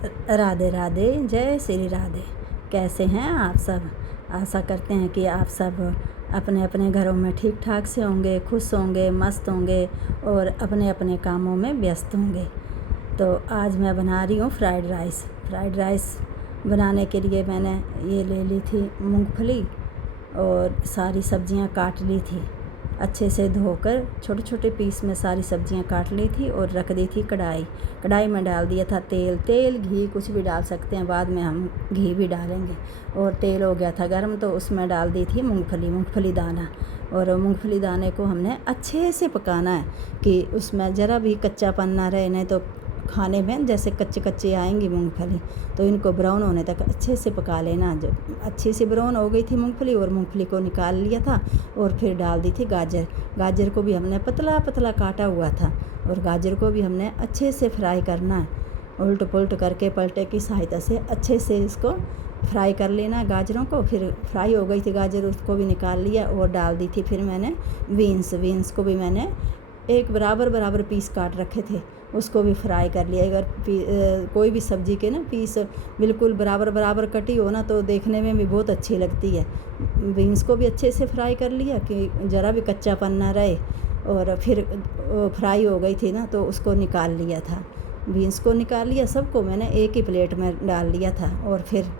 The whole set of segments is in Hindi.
राधे राधे, जय श्री राधे। कैसे हैं आप सब? आशा करते हैं कि आप सब अपने अपने घरों में ठीक ठाक से होंगे, खुश होंगे, मस्त होंगे और अपने अपने कामों में व्यस्त होंगे। तो आज मैं बना रही हूँ फ्राइड राइस। फ्राइड राइस बनाने के लिए मैंने ये ले ली थी मूंगफली और सारी सब्जियां काट ली थी। अच्छे से धोकर छोटे छोटे पीस में सारी सब्जियां काट ली थी और रख दी थी कढ़ाई में डाल दिया था तेल घी कुछ भी डाल सकते हैं, बाद में हम घी भी डालेंगे। और तेल हो गया था गर्म तो उसमें डाल दी थी मूंगफली दाना। और मूंगफली दाने को हमने अच्छे से पकाना है कि उसमें ज़रा भी कच्चापन ना रहे, नहीं तो खाने में जैसे कच्चे कच्चे आएंगी मूंगफली। तो इनको ब्राउन होने तक अच्छे से पका लेना। जो अच्छी सी ब्राउन हो गई थी मूंगफली और मूंगफली को निकाल लिया था और फिर डाल दी थी गाजर को भी हमने पतला पतला काटा हुआ था और गाजर को भी हमने अच्छे से फ्राई करना है। उल्ट पुल्ट करके पलटे की सहायता से अच्छे से इसको फ्राई कर लेना गाजरों को। फिर फ्राई हो गई थी गाजर, उसको भी निकाल लिया और डाल दी थी फिर मैंने बीन्स को भी मैंने एक बराबर पीस काट रखे थे, उसको भी फ्राई कर लिया। अगर कोई भी सब्ज़ी के ना पीस बिल्कुल बराबर कटी हो ना तो देखने में भी बहुत अच्छी लगती है। बीन्स को भी अच्छे से फ्राई कर लिया कि ज़रा भी कच्चापन ना रहे। और फिर फ्राई हो गई थी ना तो उसको निकाल लिया था, बीन्स को निकाल लिया। सबको मैंने एक ही प्लेट में डाल लिया था। और फिर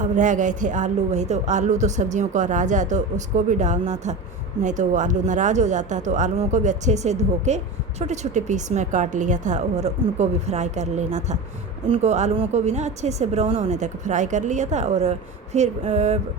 अब रह गए थे आलू, वही तो आलू तो सब्जियों का राजा, तो उसको भी डालना था, नहीं तो वो आलू नाराज़ हो जाता। तो आलूओं को भी अच्छे से धो के छोटे छोटे पीस में काट लिया था और उनको भी फ्राई कर लेना था। इनको आलूओं को भी ना अच्छे से ब्राउन होने तक फ्राई कर लिया था। और फिर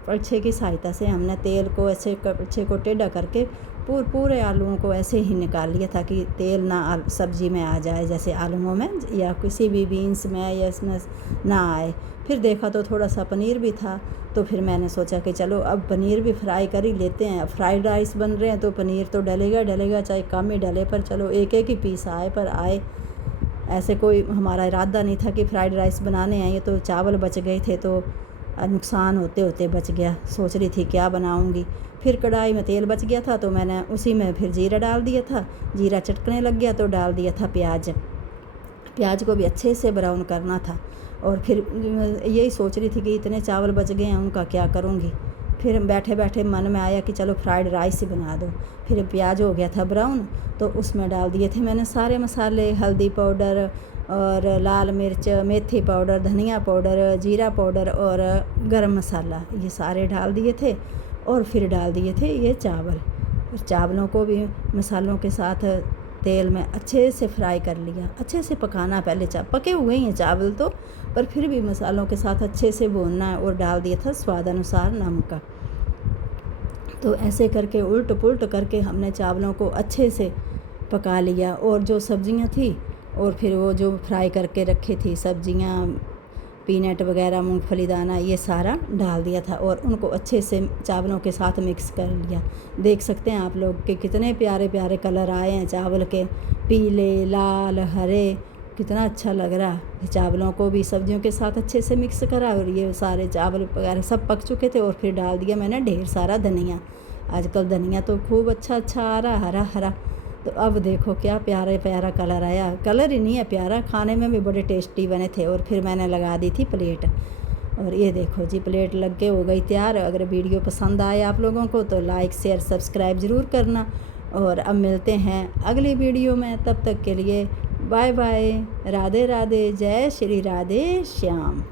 पलछे की सहायता से हमने तेल को ऐसे पलछे को टेढ़ा करके पूरे आलूओं को ऐसे ही निकाल लिया था कि तेल ना सब्ज़ी में आ जाए, जैसे आलूओं में या किसी भी बीन्स में या इसमें ना आए। फिर देखा तो थोड़ा सा पनीर भी था, तो फिर मैंने सोचा कि चलो अब पनीर भी फ्राई कर ही लेते हैं। फ्राइड राइस बन रहे हैं तो पनीर तो डलेगा चाहे कम ही डले, पर चलो एक ही पीस आए पर आए। ऐसे कोई हमारा इरादा नहीं था कि फ्राइड राइस बनाने हैं। ये तो चावल बच गए थे तो नुकसान होते होते बच गया। सोच रही थी क्या बनाऊंगी। फिर कढ़ाई में तेल बच गया था तो मैंने उसी में फिर जीरा डाल दिया था। जीरा चटकने लग गया तो डाल दिया था प्याज को भी अच्छे से ब्राउन करना था। और फिर यही सोच रही थी कि इतने चावल बच गए हैं उनका क्या करूँगी। फिर बैठे बैठे मन में आया कि चलो फ्राइड राइस ही बना दो। फिर प्याज हो गया था ब्राउन तो उसमें डाल दिए थे मैंने सारे मसाले, हल्दी पाउडर और लाल मिर्च, मेथी पाउडर, धनिया पाउडर, जीरा पाउडर और गरम मसाला, ये सारे डाल दिए थे। और फिर डाल दिए थे ये चावलों को भी मसालों के साथ तेल में अच्छे से फ्राई कर लिया। अच्छे से पकाना, पहले पके हुए ही हैं चावल तो, पर फिर भी मसालों के साथ अच्छे से भूनना है। और डाल दिया था स्वाद अनुसार नमक। तो ऐसे करके उल्ट पुल्ट करके हमने चावलों को अच्छे से पका लिया। और जो सब्जियां थी और फिर वो जो फ्राई करके रखी थी सब्जियां, पीनट वगैरह, मूंगफली दाना, ये सारा डाल दिया था और उनको अच्छे से चावलों के साथ मिक्स कर लिया। देख सकते हैं आप लोग कि कितने प्यारे प्यारे कलर आए हैं चावल के, पीले, लाल, हरे, कितना अच्छा लग रहा है। चावलों को भी सब्जियों के साथ अच्छे से मिक्स करा और ये सारे चावल वगैरह सब पक चुके थे। और फिर डाल दिया मैंने ढेर सारा धनिया। आजकल धनिया तो खूब अच्छा आ रहा, हरा हरा। तो अब देखो क्या प्यारा कलर आया। कलर ही नहीं है प्यारा, खाने में भी बड़े टेस्टी बने थे। और फिर मैंने लगा दी थी प्लेट। और ये देखो जी प्लेट लग के हो गई तैयार। अगर वीडियो पसंद आए आप लोगों को तो लाइक शेयर सब्सक्राइब ज़रूर करना। और अब मिलते हैं अगली वीडियो में, तब तक के लिए बाय बाय। राधे राधे, जय श्री राधे श्याम।